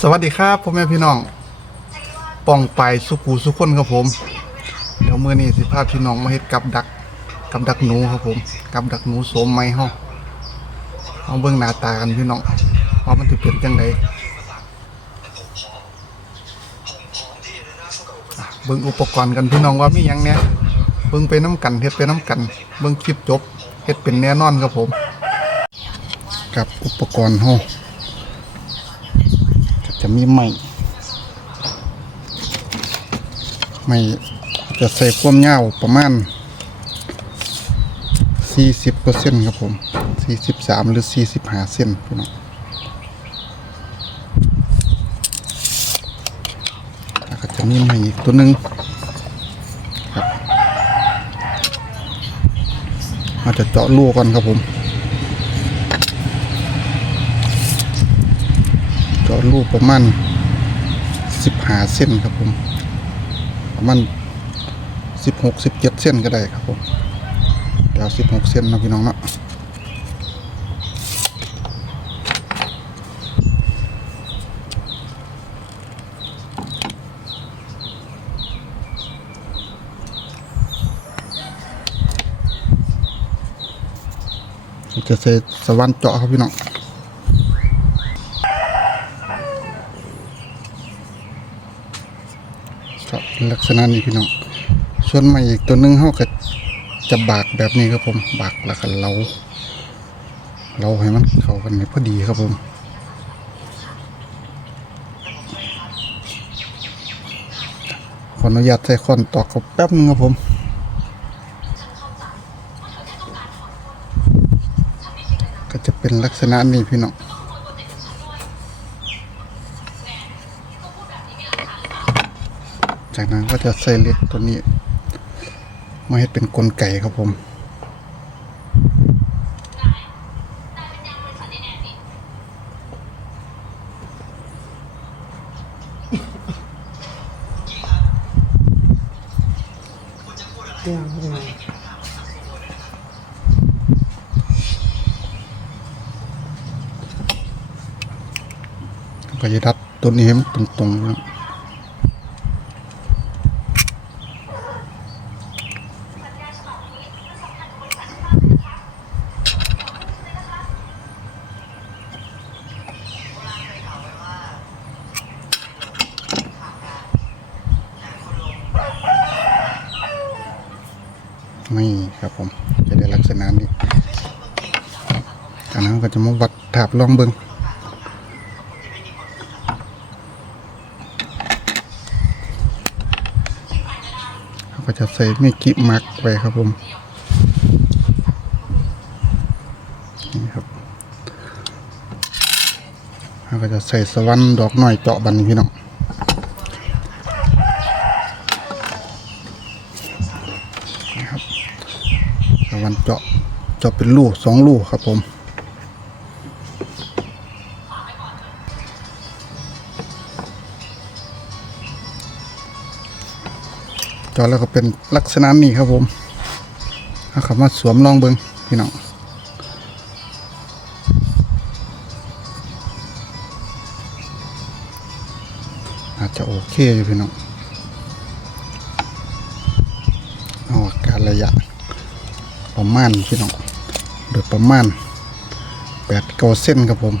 สวัสดีครับพ่อแม่พี่น้องป่องไปสุขูสุคนครับผม เดี๋ยวมื้อนี้สิพาพี่น้องมาเฮ็ดกับดักกับดักหนูครับผมกับดักหนูโสมไม้เฮาเอาเบิ่งหน้าตากันพี่น้องว่ามันสิเป็นจังไดเบิ่งอุปกรณ์กันพี่น้องว่ามียังเนี่ยเบิ่งไปน้ำกันเฮ็ดไปน้ำกัน เบิ่งคลิปจบเฮ็ดเป็นแน่นอนครับผม กับอุปกรณ์เฮาก็จะมีไม้ไม้จะใส่ความยาวประมาณ 40เปอร์เซ็นต์ครับผม 43 หรือ 45 เส้นพี่น้องแล้วก็จะมีไม้อีกตัวหนึ่งครับเราจะเจาะรูก่อนครับผม เจาะ รูปประมาณสิบหาเส้นครับผม ประมาณสิบหกสิบเจ็ดเส้นก็ได้ครับผมเดี๋ยวสิบหกเส้นนะพี่น้องเนาะจะใส่สว่านเจาะครับพี่น้อง ลักษณะนี้พี่น้องส่วนใหม่อีกตัวหนึงเขาก็จะบากแบบนี้ครับผมบากแล้วก็เราเราให้มันเข้ากันพอดีครับผมขออนุญาตใส่คอนตอกกับแป๊บนึงครับผมก็จะเป็นลักษณะนี้พี่น้อง จากนั้นก็จะใส่เล็กตัวนี้ มาให้เป็นกลไกครับผมก็จะดัดตัวนี้ให้มันตรงๆนะครับ นี่ครับผมจะได้ลักษณะ นี้จากนั้นก็จะมาวัดถาบลองเบิงเขาก็จะใส่ไม่กิมักไว้ครับผมนี่ครับเขาก็จะใส่สวรรค์ดอกหน่อยเจาะบันพี่น้องนะครับตะวันเจาะ จาะเป็นลูกสองลูกครับผมเจาะแล้วก็เป็นลักษณะนี้ครับผมเอาคำว่าสวมลองเบิงพี่น้องอาจจะโอเคอยู่พี่น้องออกการระยะประมาณพี่น้อง โดยประมาณแปดเก้าเส้นครับผม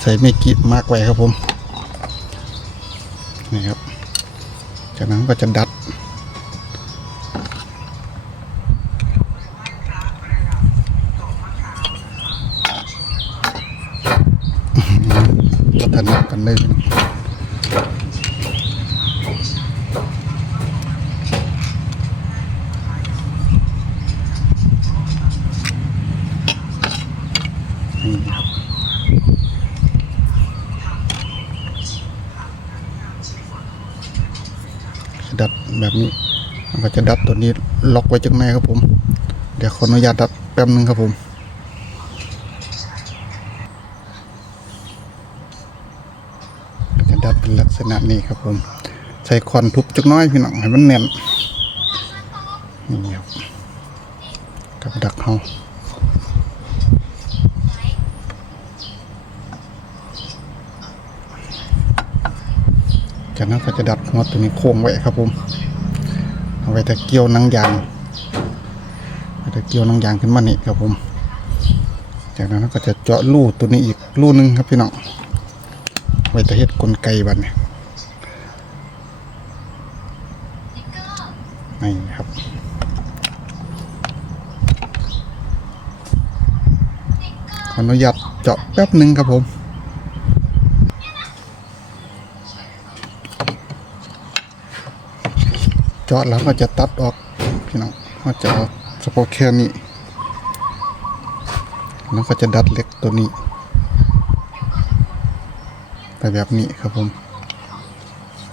ใส่ไม่กี่มากไว้ครับผม นี่ครับ จากนั้นก็จะดัน กันได้พี่น้องนี่ครับดัดแบบนี้มันก็จะดัดตัวนี้ล็อกไว้จังในครับผม เดี๋ยวขออนุญาตดัดแป๊บนึงครับผม ดัดเป็นลัก ษณะนี้ครับผม ใส่คอนทุบจักน้อยพี่น้องให้มันแน่นนี่ครับกับดักเฮาจากนั้นก็จะดัดหัวตัวนี้โค้งไว้ครับผม เอาไว้ตะเกี่ยวหนังยางไว้ตะเกี่ยวหนังยางขึ้นมานี่ครับผม จากนั้นก็จะเจาะรูตัวนี้อีกรูนึงครับพี่น้อง ไว้ตะเฮ็ดกลไกบัดเนี่ย นี่ครับ ขออนุญาตเจาะแป๊บหนึ่งครับผมเจาะแล้วก็จะตัดออกพี่น้องก็จะเอาเฉพาะแค่นี้แล้วก็จะดัดเล็กตัวนี้ ไปแบบนี้ครับผม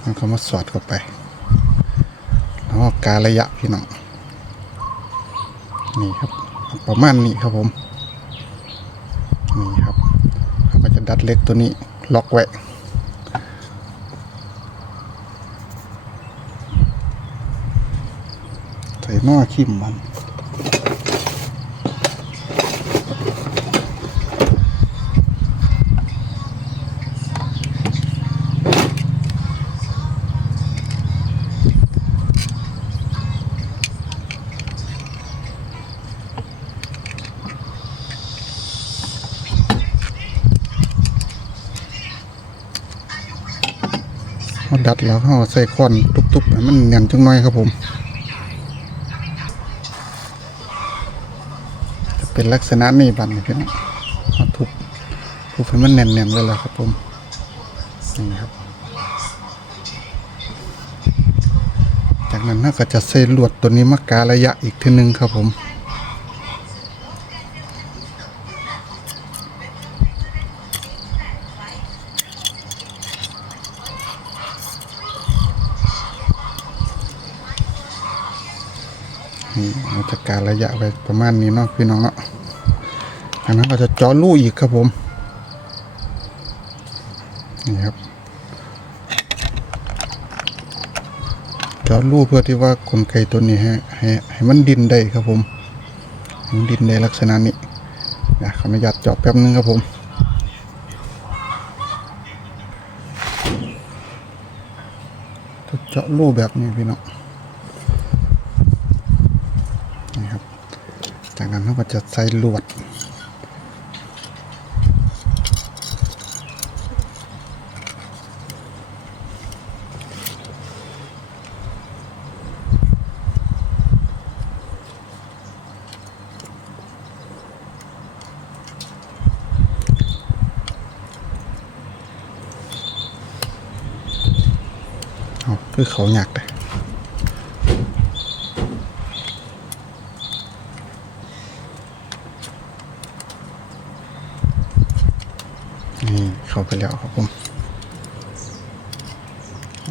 แล้วก็มาสอดเข้าไป ก็การระยะพี่น้องนี่ครับ ประมาณนี้ครับผมนี่ครับแล้วก็จะดัดเล็กตัวนี้ล็อกไว้ใส่หม้อขิมมัน ดัดแล้วเขาใส่คอนทุบๆให้มันแน่นจังหน่อยครับผม จะเป็นลักษณะนี้บัดนพี่น้องเาทุบทุบให้มันแน่นๆเลยล่ะครับผมนี่ครับจากนั้นเราก็จะใส่ลวดตัวนี้มาการะยะอีกทีหนึงครับผม เราจะการระยะไว้ประมาณนี้เนาะพี่น้องเนาะจากนั้นก็จะจาะรูอีกครับผมนี่ครับจาะรูเพื่อที่ว่ากลไกตัวนี้ให้ให้ให้มันดินได้ครับผมมันดินในลักษณะนี้นะขออนุญาตเจาะแป๊บนึงครับผมจะเจาะรูแบบนี้พี่น้อง นี่ครับ จากนั้นเราก็จะใส่ลวดคือเขาอยากเลย นี่ เข้าไปแล้วครับผม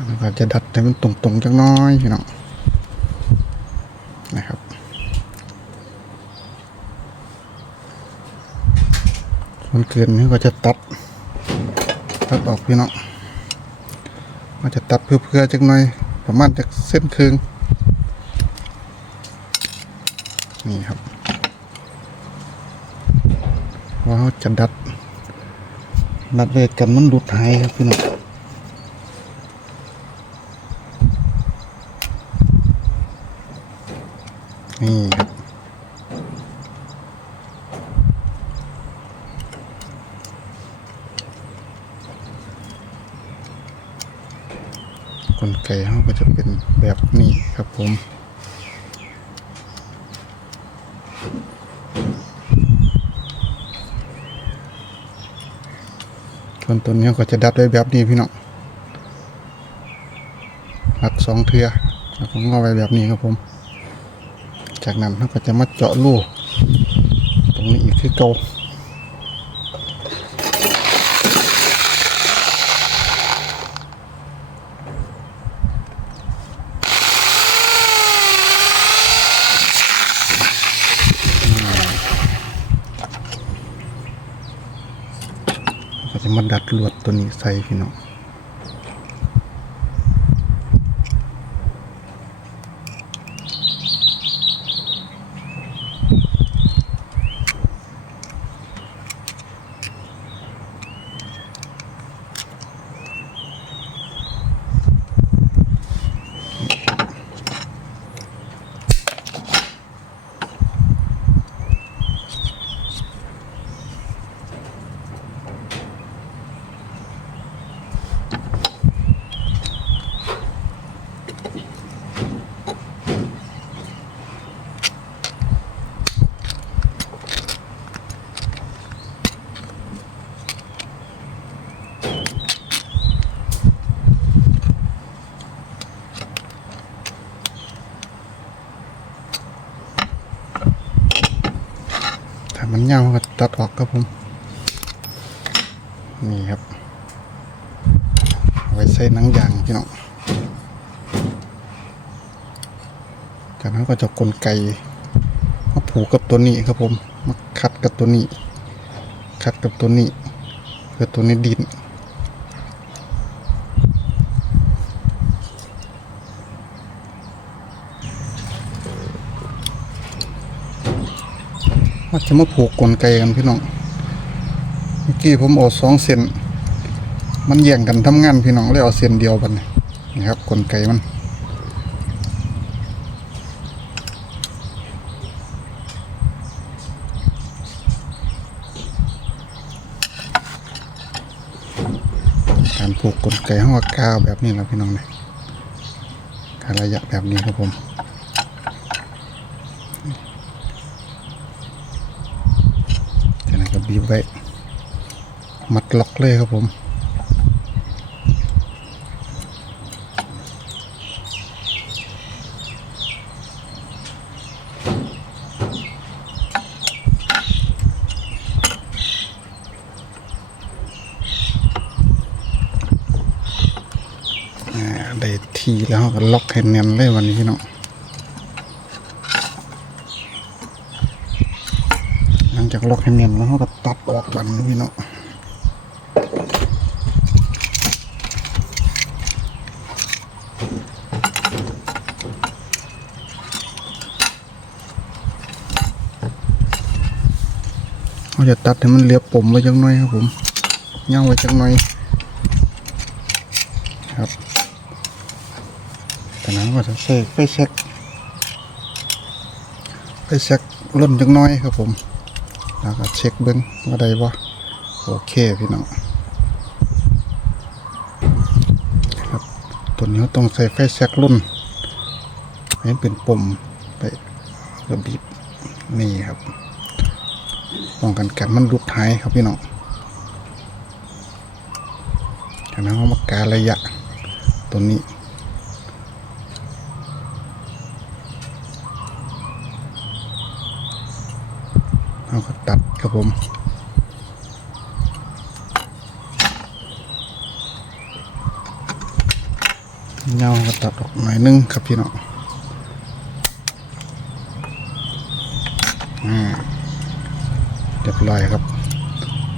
แล้วก็จะดัดให้มันตรงๆจังน้อยพี่น้องนะครับส่วนเกินนี่ก็จะตัดตัดออกพี่น้องก็จะตัดเพื่อๆจังหน่อยประมาณจากเส้นครึ่งนี่ครับว่าจะดัด นัดเวทกันมันหลุดหายครับพี่น้องนี่ครับกลไกเขาก็จะเป็นแบบนี้ครับผม ส่วนตัวนี้ก็จะดัดไว้แบบนี้พี่น้องรัดสองเทือแล้วก็งอไว้แบบนี้ครับผม จากนั้นเราก็จะมาเจาะรูตรงนี้อีกคือเก่าก็จะ มาดัดลวดตัวนี้ใส่พี่น้อง เงาก็ตัดออกครับผม นี่ครับ ไว้ใส่หนังยางพี่น้อง จากนั้นก็จะกลไกมาผูกกับตัวนี้ครับผม มาคัดกับตัวนี้ คัดกับตัวนี้เพื่อตัวนี้ดิน ว่าจะมาผูกกลไกกันพี่น้องเมื่อกี้ผมเอาสองเส้นมันแย่งกันทำงานพี่น้องเลยเอาเส้นเดียวกันนี่ครับกลไกมันการผูกกลไกห้องกาวแบบนี้แหละพี่น้องเนี่ยการระยะแบบนี้ครับผม จากนั้นก็ บีบไว้ มัดล็อกเลยครับผม ได้ทีแล้วก็ล็อกให้แน่นเลยวันนี้พี่น้อง หลัง จากล็อกให้แน่นแล้วเราก็ตัดออกกันพี่เน้องเราจะตัดให้มันเรียบผมไว้จังหน่อยครับผมย่างไว้จังหน่อยครับจากนั้นก็จะใส่ไฟแช็กไฟแช็กล่นจังหน้อยครับผม แล้วก็เช็คเบิ้งว่าได้บ่โอเคพี่น้องครับตัวนี้ต้องใส่ไฟแชกรุ่นให้เป็นปุ่มไประบีบนี่ครับป้องกันกันมันรุดหายครับพี่น้องจากนั้นเอามาการระยะตัวนี้ เอาก็ตัด ครับผมเงาก็ตัดออกหน่อยนึงครับพี่น้องอ่าเรียบร้อยครับ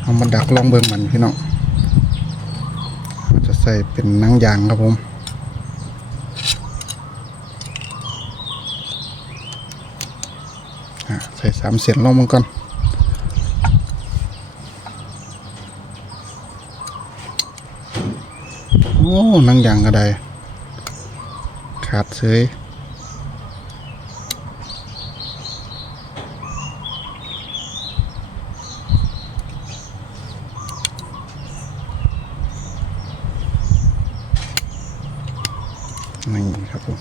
เอามาดักลองเบิ่งมันพี่น้องเราจะใส่เป็นนังยางครับผมอ่าใส่สามเส้นลงมันก่อน โอ้นังยางก็ได้ขาดเสยนี่ครับผม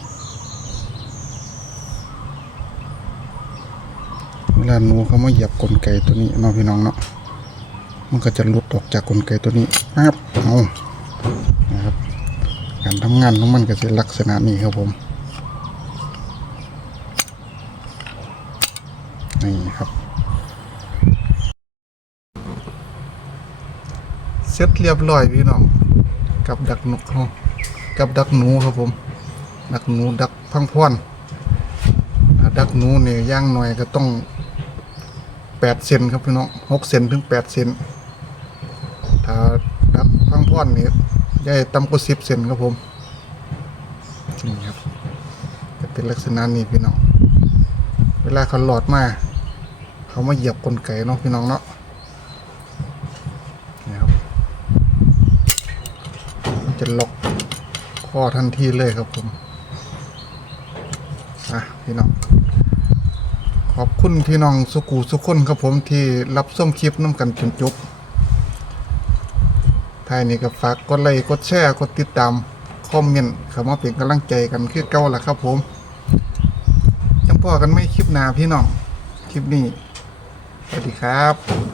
เวลาหนูเขามาเหยียบกลไกตัวนี้เนาะพี่น้องเนาะมันก็จะหลุดออกจากกลไกตัวนี้นะครับเอา การทำงานของมันก็จะลักษณะนี้ครับผม นี่ครับ เสร็จเรียบร้อยพี่น้อง กับดักนกเขากับดักหนูครับผม ดักหนูดักพังพอนดักหนูเนี่ยย่างหน่อยก็ต้องแปดเซนครับพี่น้องหกเซนถึงแปดเซนถ้าดักพังพอนนี่ใหญ่ต่ำกว่าสิบเซนครับผมนี่ครับจะเป็นลักษณะนี้พี่น้อง เวลาเขาหลอดมา เขามาเหยียบกลไกเนาะพี่น้องเนาะนี่ครับมันจะล็อกข้อทันทีเลยครับผมอะพี่น้องขอบคุณพี่น้องสุกูสุคนครับผมที่รับส้มคลิปน้ำกันจนจบ ท้ายนี้ก็ฝากกดไลค์กดแชร์กดติดตามคอมเมนต์เข้ามาเป็นกำลังใจกันคือเก่าล่ะครับผมยังพอกันไม่คลิปหน้าพี่น้อง คลิปนี้ สวัสดีครับ